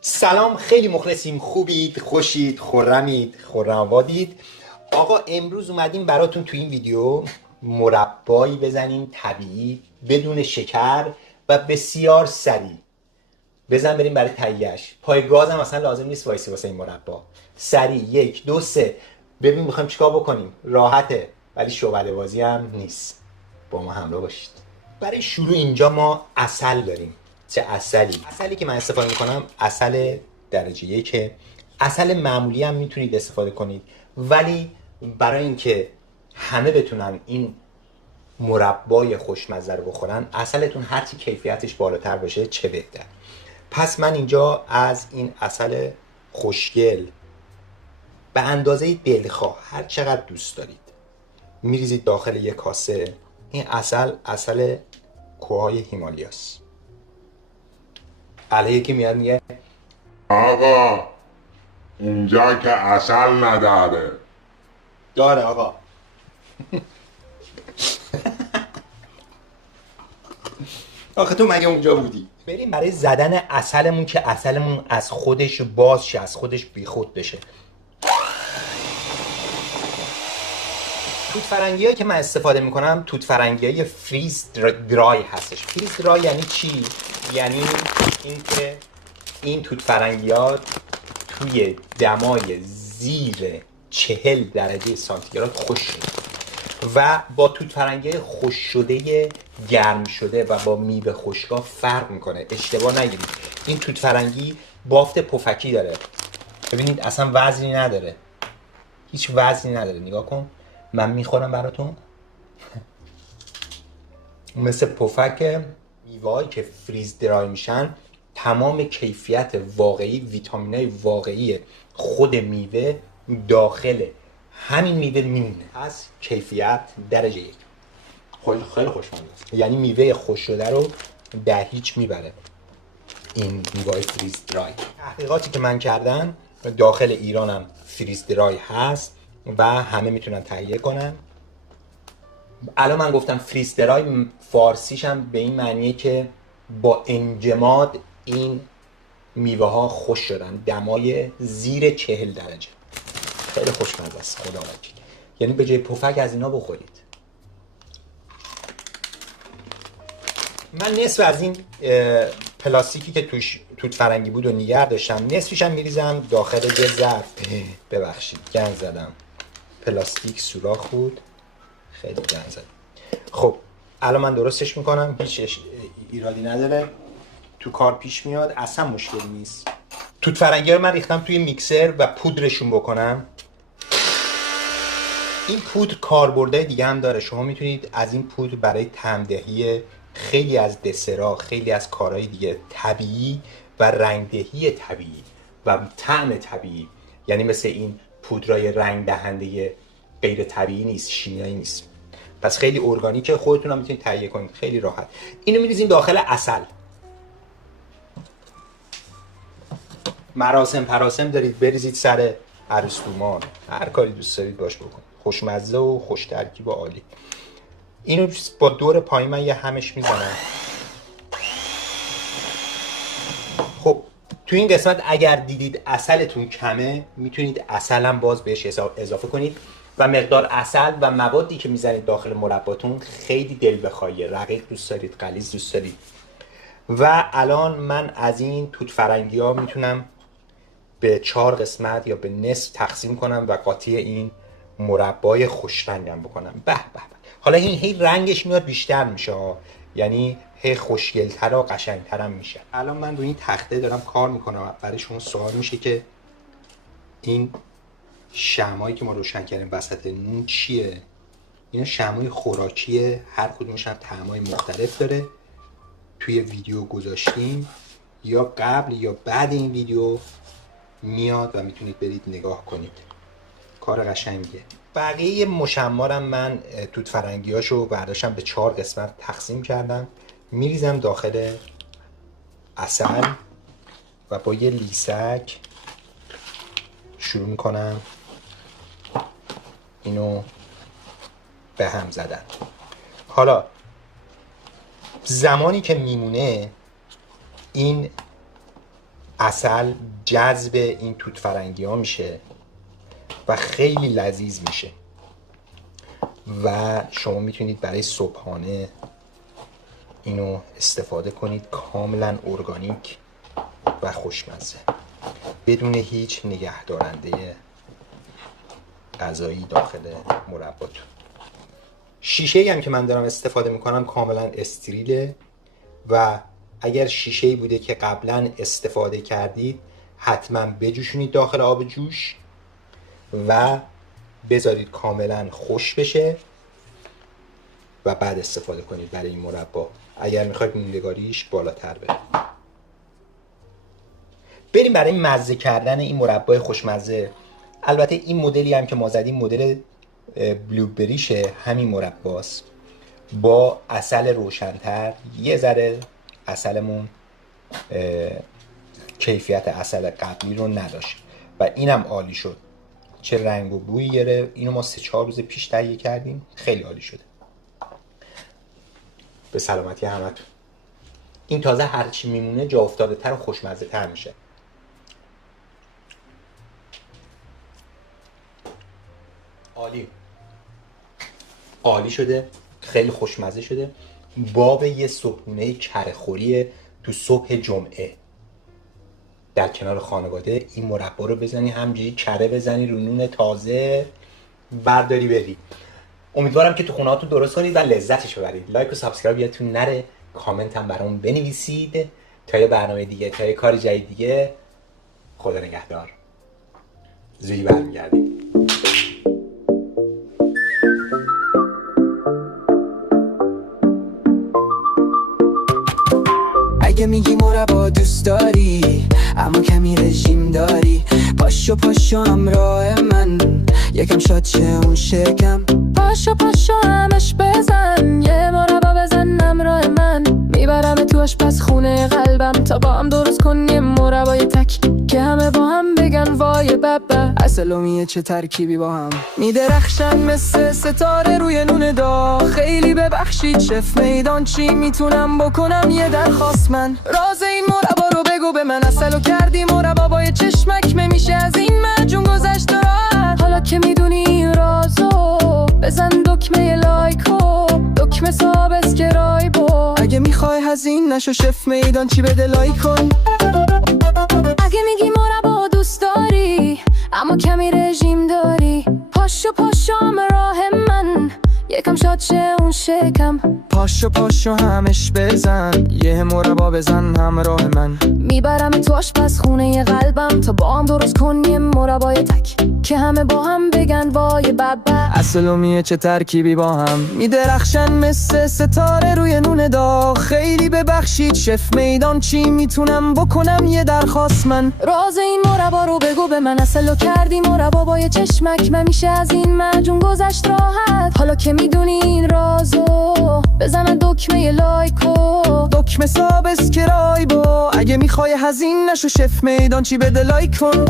سلام، خیلی مخلصیم. خوبید، خوشید، خرمید، خرم‌آبادید. آقا امروز اومدیم براتون تو این ویدیو مربایی بزنیم طبیعی بدون شکر و بسیار سریع. بزن بریم برای تهیه‌اش. پای گاز هم اصلا لازم نیست وایسی واسه این مربا. سریع 1 2 3. ببین میخوایم چیکار بکنیم. راحته ولی شعبده بازی هم نیست. با ما همراه باشید. برای شروع اینجا ما عسل داریم. چه عسلی؟ عسلی که من استفاده میکنم عسل درجه 1. عسل معمولی هم میتونید استفاده کنید، ولی برای اینکه همه بتونن این مربای خوشمزه رو بخورن، عسلتون هرچی کیفیتش بالاتر باشه چه بهتر. پس من اینجا از این عسل خوشگل به اندازه دلخواه هر چقدر دوست دارید میریزید داخل یک کاسه. این عسل کوههای هیمالیاس. الان یکی میاد میگه آقا اینجا که عسل نداره. داره آقا. آخه تو مگه اونجا بودی؟ بریم برای زدن عسلمون که عسلمون از خودش باز شه، از خودش بیخود بشه. توت فرنگی هایی که من استفاده میکنم توت فرنگی های فریز درای هستش. فریز درای یعنی چی؟ یعنی اینکه این توت فرنگی ها توی دمای زیر 40 درجه سانتیگراد خوش شده و با توت فرنگی خوش شده گرم شده و با میوه خشکا فرق میکنه. اشتباه نگیرید، این توت فرنگی بافت پفکی داره. ببینید اصلا وزنی نداره، هیچ وزنی نداره. نگاه کن، من میخورم براتون. مثل پفک. میوه‌هایی که فریز درای میشن تمام کیفیت واقعی، ویتامینای واقعی خود میوه داخل همین میوه میمونه. از کیفیت درجه 1. خیلی خوشمزه، یعنی میوه خوش شده رو در هیچ میبره این میوه فریز درای. تحقیقاتی که من کردم داخل ایرانم فریز درای هست و همه میتونن تهیه کنن. الان من گفتم فریز درای، فارسیش هم به این معنیه که با انجماد این میوه ها خوش شدن، دمای زیر 40 درجه. خیلی خوشمزه است خدا وکیل. یعنی به جای پفک از اینا بخورید. من نصف از این پلاستیکی که توش توت فرنگی بود و نگه داشتم، نصفش هم میریزم داخل یه ظرف. ببخشید گند زدم، پلاستیک سوراخ بود، خیلی گند زدم. خب الان من درستش میکنم، هیچ ایرادی نداره، تو کار پیش میاد، اصلا مشکلی نیست. توت فرنگی رو من ریختم توی میکسر و پودرشون بکنم. این پودر کاربردهای دیگه هم داره. شما میتونید از این پودر برای طعم‌دهی خیلی از دسرها، خیلی از کارهای دیگه طبیعی و رنگدهی طبیعی و طعم طبیعی، یعنی مثل این پودرای رنگ دهنده غیر طبیعی نیست، شیمیایی نیست. پس خیلی ارگانیکه، خودتون هم میتونید تهیه کنید خیلی راحت. اینو میریزیم داخل عسل. مراسم پراسم دارید بریزید سر عروس‌دومان، هر کاری دوست دارید باش بکنید. خوشمزه و خوش ترکیب و عالی. اینو با دور پایین من یه همش میزنم. خب تو این قسمت اگر دیدید عسلتون کمه میتونید عسل هم باز بهش اضافه کنید و مقدار عسل و موادی که میزنید داخل مرباتون خیلی دل بخواهیه. رقیق دوست دارید، غلیظ دوست دارید. و الان من از این توت فرنگی ها میتونم به 4 قسمت یا به نصف تقسیم کنم و قاطی این مربای خوش رنگم بکنم. به به به. حالا این هی رنگش میاد بیشتر میشه، یعنی هی خوشگل‌تر و قشنگ‌تر هم میشه. الان من روی این تخته دارم کار میکنم. برای شما سوال میشه که این شمعایی که ما روشن کردیم وسط نون چیه؟ اینا شمعای خوراکیه، هر کدومش هم طعمای مختلف داره. توی ویدیو گذاشتیم، یا قبل یا بعد این ویدیو میاد و میتونید برید نگاه کنید. کار قشنگیه. بقیه مشمارم من توت فرنگیاشو برداشتم به 4 قسمت تقسیم کردم، میریزم داخل عسل و با یه لیسک شروع میکنم اینو به هم زدن. حالا زمانی که میمونه این عسل جذب این توت فرنگی ها میشه و خیلی لذیذ میشه و شما میتونید برای صبحانه اینو استفاده کنید. کاملا ارگانیک و خوشمزه بدون هیچ نگهدارنده غذایی داخل مرباتون. شیشه‌ای هم که من دارم استفاده میکنم کاملا استریله و اگر شیشه‌ای بوده که قبلا استفاده کردید حتما بجوشونید داخل آب جوش و بذارید کاملا خشک بشه و بعد استفاده کنید برای این مربا اگر میخواید موندگاریش بالاتر بره. بریم برای مزه کردن این مربای خوشمزه. البته این مدلی هم که ما زدیم مدل بلوبریشه، همین مرباست با عسل روشن‌تر. یه ذره عسلمون کیفیت عسل قبلی رو نداشت و اینم عالی شد، چه رنگ و بویی گرفت. اینو ما 3-4 روز پیش تهیه کردیم، خیلی عالی شده. به سلامتی همتون. این تازه هرچی میمونه جا افتاده تر و خوشمزه تر میشه. عالی شده، خیلی خوشمزه شده. باب یه صبحونه کره‌خوری تو صبح جمعه در کنار خانواده این مربا رو بزنی، همجوری کره بزنی رو نون تازه برداری بری. امیدوارم که تو خونه هاتون درست کنید و لذتش ببرید. لایک و سابسکرایب یادتون نره، کامنت هم برامون بنویسید. تا یه برنامه دیگه، تا یه کار جدید دیگه، خدا نگهدار. زودی برمیگردیم. اگه میگی مربا دوست داری اما کمی رژیم داری، پاشو همراه من یکم شاد شه اون شکم. پاشو همش بزن، یه مربا بزن همراه من. میبرم تو آشپزخونه قلبم تا با هم درست کن یه مربای تک که همه با هم بگن وای بابا. عسل و میه چه ترکیبی با هم میدرخشن مثل ستاره روی نون داغ. خیلی ببخشید شف میدان، چی میتونم بکنم یه درخواست من؟ راز این مربا رو بگو به من. عسلو کردی مربا با یه چشمک میشه از این مجون گذشت راحت. حالا که میدونی این رازو بزن دکمه لایکو، دکمه سابسکرایبو. اگه میخوای هزین نشو شف میدان چی بده لایک کن. اگه میگی مربا دوست داری اما کمی رژیم داری، پاشو همراه من یکم شاد شه اون شکم. پاشو همش بزن، یه مربا بزن همراه من. میبرم تو آشپزخونه قلبم تا با هم درست کن یه مربای تک که همه با هم بگن وای بابا. عسل و میه چه ترکیبی با هم میدرخشن مثل ستاره روی نون داغ. خیلی ببخشید شف میدان، چی میتونم بکنم یه درخواست من؟ راز این مربا رو بگو به من. عسلو کردی مربا با یه چشمک میشه از این مجون گذشت راحت. حالا که میدونی این رازو بزن دکمه لایکو، دکمه سابسکرایبو. اگه میخوای هزین نشو شف میدان چی بده لایک کن.